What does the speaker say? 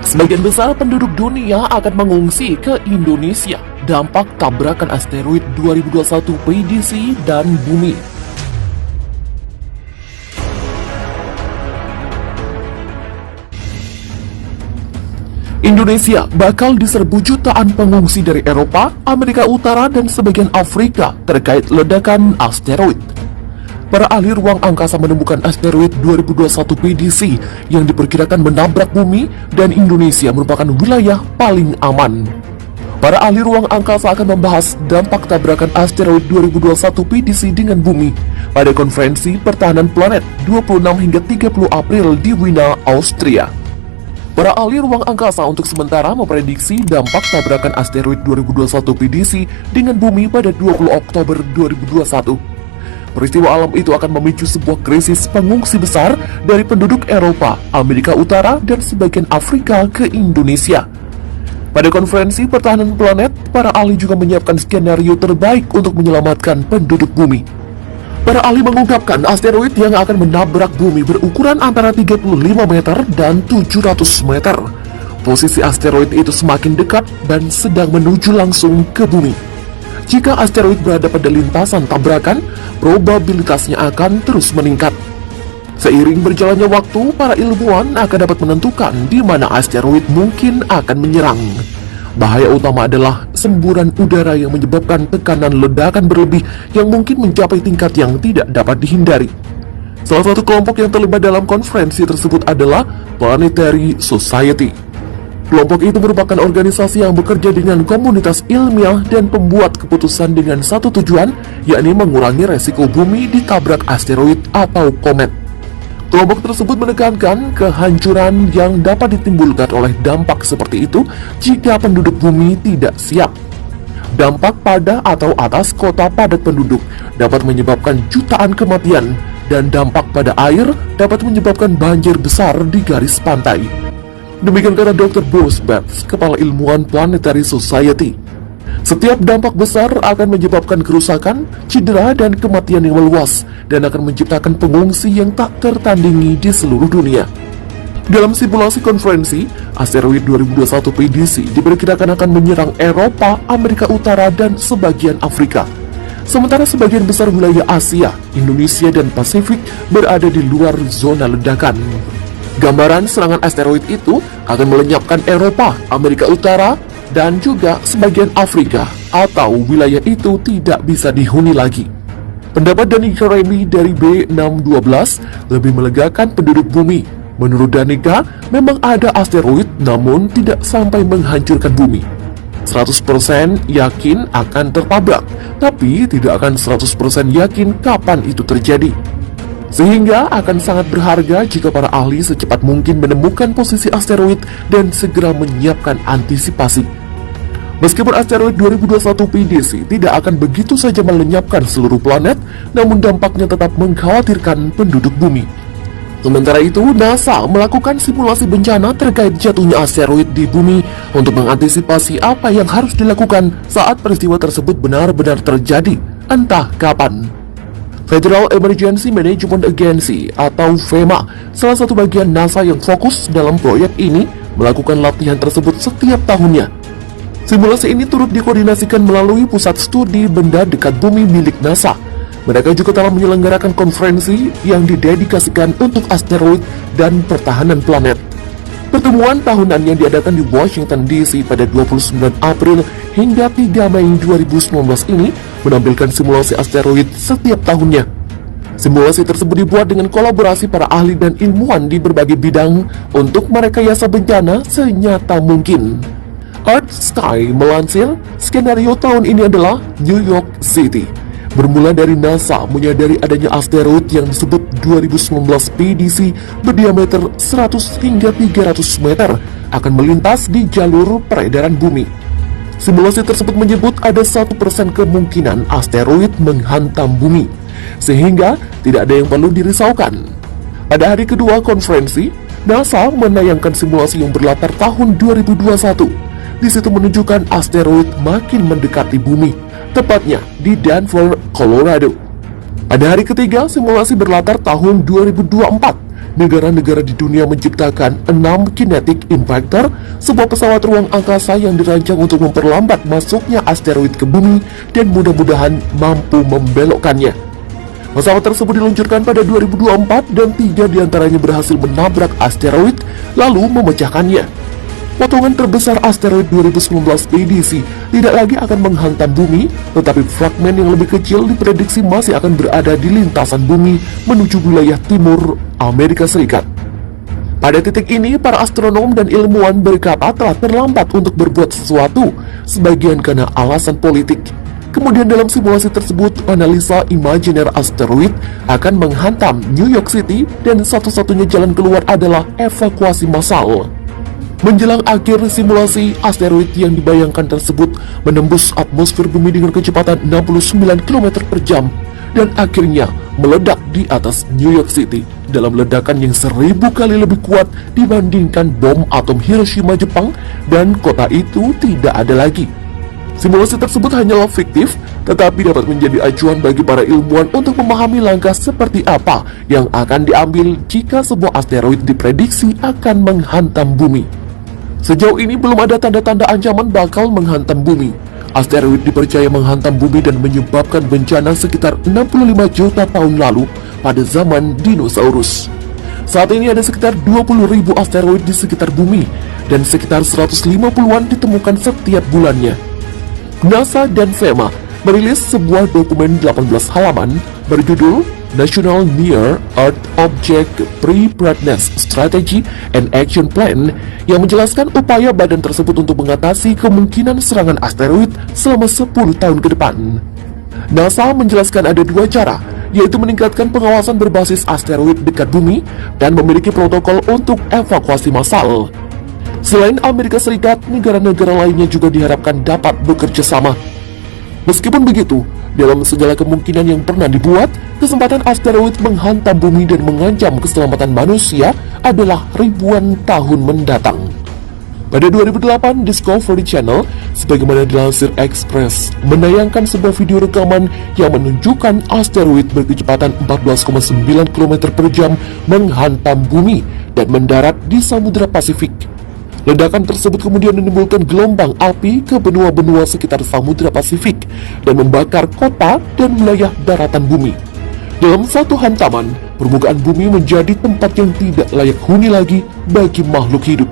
Sebagian besar penduduk dunia akan mengungsi ke Indonesia. Dampak tabrakan asteroid 2021 PDC dan bumi. Indonesia bakal diserbu jutaan pengungsi dari Eropa, Amerika Utara, dan sebagian Afrika terkait ledakan asteroid. Para ahli ruang angkasa menemukan asteroid 2021 PDC yang diperkirakan menabrak bumi dan Indonesia merupakan wilayah paling aman. Para ahli ruang angkasa akan membahas dampak tabrakan asteroid 2021 PDC dengan bumi pada konferensi pertahanan planet 26 hingga 30 April di Wina, Austria. Para ahli ruang angkasa untuk sementara memprediksi dampak tabrakan asteroid 2021 PDC dengan bumi pada 20 Oktober 2021. Peristiwa alam itu akan memicu sebuah krisis pengungsi besar dari penduduk Eropa, Amerika Utara, dan sebagian Afrika ke Indonesia. Pada konferensi pertahanan planet, para ahli juga menyiapkan skenario terbaik untuk menyelamatkan penduduk bumi. Para ahli mengungkapkan asteroid yang akan menabrak bumi berukuran antara 35 meter dan 700 meter. Posisi asteroid itu semakin dekat dan sedang menuju langsung ke bumi. Jika asteroid berada pada lintasan tabrakan, probabilitasnya akan terus meningkat. Seiring berjalannya waktu, para ilmuwan akan dapat menentukan di mana asteroid mungkin akan menyerang. Bahaya utama adalah semburan udara yang menyebabkan tekanan ledakan berlebih yang mungkin mencapai tingkat yang tidak dapat dihindari. Salah satu kelompok yang terlibat dalam konferensi tersebut adalah Planetary Society. Kelompok itu merupakan organisasi yang bekerja dengan komunitas ilmiah dan pembuat keputusan dengan satu tujuan, yakni mengurangi resiko bumi ditabrak asteroid atau komet. Kelompok tersebut menekankan kehancuran yang dapat ditimbulkan oleh dampak seperti itu jika penduduk bumi tidak siap. Dampak pada atau atas kota padat penduduk dapat menyebabkan jutaan kematian, dan dampak pada air dapat menyebabkan banjir besar di garis pantai. Demikian kata Dr. Bruce Betts, Kepala Ilmuwan Planetary Society. Setiap dampak besar akan menyebabkan kerusakan, cedera, dan kematian yang meluas, dan akan menciptakan pengungsi yang tak tertandingi di seluruh dunia. Dalam simulasi konferensi, asteroid 2021 PDC diperkirakan akan menyerang Eropa, Amerika Utara, dan sebagian Afrika. Sementara sebagian besar wilayah Asia, Indonesia, dan Pasifik berada di luar zona ledakan. Gambaran serangan asteroid itu akan melenyapkan Eropa, Amerika Utara, dan juga sebagian Afrika, atau wilayah itu tidak bisa dihuni lagi. Pendapat Danica Remy dari B612 lebih melegakan penduduk bumi. Menurut Danica, memang ada asteroid namun tidak sampai menghancurkan bumi. 100% yakin akan tertabrak, tapi tidak akan 100% yakin kapan itu terjadi. Sehingga akan sangat berharga jika para ahli secepat mungkin menemukan posisi asteroid dan segera menyiapkan antisipasi. Meskipun asteroid 2021 PDC tidak akan begitu saja melenyapkan seluruh planet, namun dampaknya tetap mengkhawatirkan penduduk bumi. Sementara itu, NASA melakukan simulasi bencana terkait jatuhnya asteroid di bumi untuk mengantisipasi apa yang harus dilakukan saat peristiwa tersebut benar-benar terjadi, entah kapan. Federal Emergency Management Agency atau FEMA, salah satu bagian NASA yang fokus dalam proyek ini, melakukan latihan tersebut setiap tahunnya. Simulasi ini turut dikoordinasikan melalui Pusat Studi Benda Dekat Bumi milik NASA. Mereka juga telah menyelenggarakan konferensi yang didedikasikan untuk asteroid dan pertahanan planet. Pertemuan tahunan yang diadakan di Washington DC pada 29 April hingga 3 Mei 2019 ini menampilkan simulasi asteroid setiap tahunnya. Simulasi tersebut dibuat dengan kolaborasi para ahli dan ilmuwan di berbagai bidang untuk merekayasa bencana senyata mungkin. Earth Sky melansir, skenario tahun ini adalah New York City. Bermula dari NASA menyadari adanya asteroid yang disebut 2019 PDC berdiameter 100 hingga 300 meter akan melintas di jalur peredaran bumi. Simulasi tersebut menyebut ada 1% kemungkinan asteroid menghantam bumi, sehingga tidak ada yang perlu dirisaukan. Pada hari kedua konferensi, NASA menayangkan simulasi yang berlatar tahun 2021. Di situ menunjukkan asteroid makin mendekati bumi, tepatnya di Denver, Colorado. Pada hari ketiga, simulasi berlatar tahun 2024. negara-negara di dunia menciptakan 6 kinetic impactor, sebuah pesawat ruang angkasa yang dirancang untuk memperlambat masuknya asteroid ke bumi dan mudah-mudahan mampu membelokkannya. Pesawat tersebut diluncurkan pada 2024 dan 3 diantaranya berhasil menabrak asteroid lalu memecahkannya. Potongan terbesar asteroid 2019 EDC tidak lagi akan menghantam bumi, tetapi fragmen yang lebih kecil diprediksi masih akan berada di lintasan bumi menuju wilayah timur Amerika Serikat. Pada titik ini, para astronom dan ilmuwan berkata telah terlambat untuk berbuat sesuatu, sebagian karena alasan politik. Kemudian dalam simulasi tersebut, analisa imajiner asteroid akan menghantam New York City dan satu-satunya jalan keluar adalah evakuasi massal. Menjelang akhir simulasi, asteroid yang dibayangkan tersebut menembus atmosfer bumi dengan kecepatan 69 km per jam dan akhirnya meledak di atas New York City dalam ledakan yang 1000 kali lebih kuat dibandingkan bom atom Hiroshima Jepang, dan kota itu tidak ada lagi. Simulasi tersebut hanyalah fiktif, tetapi dapat menjadi acuan bagi para ilmuwan untuk memahami langkah seperti apa yang akan diambil jika sebuah asteroid diprediksi akan menghantam bumi. Sejauh ini belum ada tanda-tanda ancaman bakal menghantam bumi. Asteroid dipercaya menghantam bumi dan menyebabkan bencana sekitar 65 juta tahun lalu pada zaman dinosaurus. Saat ini ada sekitar 20.000 asteroid di sekitar bumi dan sekitar 150-an ditemukan setiap bulannya. NASA dan FEMA merilis sebuah dokumen 18 halaman berjudul National Near Earth Object Preparedness Strategy and Action Plan yang menjelaskan upaya badan tersebut untuk mengatasi kemungkinan serangan asteroid selama 10 tahun ke depan. NASA menjelaskan ada 2 cara, yaitu meningkatkan pengawasan berbasis asteroid dekat bumi dan memiliki protokol untuk evakuasi massal. Selain Amerika Serikat, negara-negara lainnya juga diharapkan dapat bekerja sama. Meskipun begitu, dalam segala kemungkinan yang pernah dibuat, kesempatan asteroid menghantam bumi dan mengancam keselamatan manusia adalah ribuan tahun mendatang. Pada 2008, Discovery Channel, sebagaimana dilansir Express, menayangkan sebuah video rekaman yang menunjukkan asteroid berkecepatan 14,9 km per jam menghantam bumi dan mendarat di Samudra Pasifik. Ledakan tersebut kemudian menimbulkan gelombang api ke benua-benua sekitar Samudra Pasifik dan membakar kota dan wilayah daratan bumi. Dalam satu hantaman, permukaan bumi menjadi tempat yang tidak layak huni lagi bagi makhluk hidup.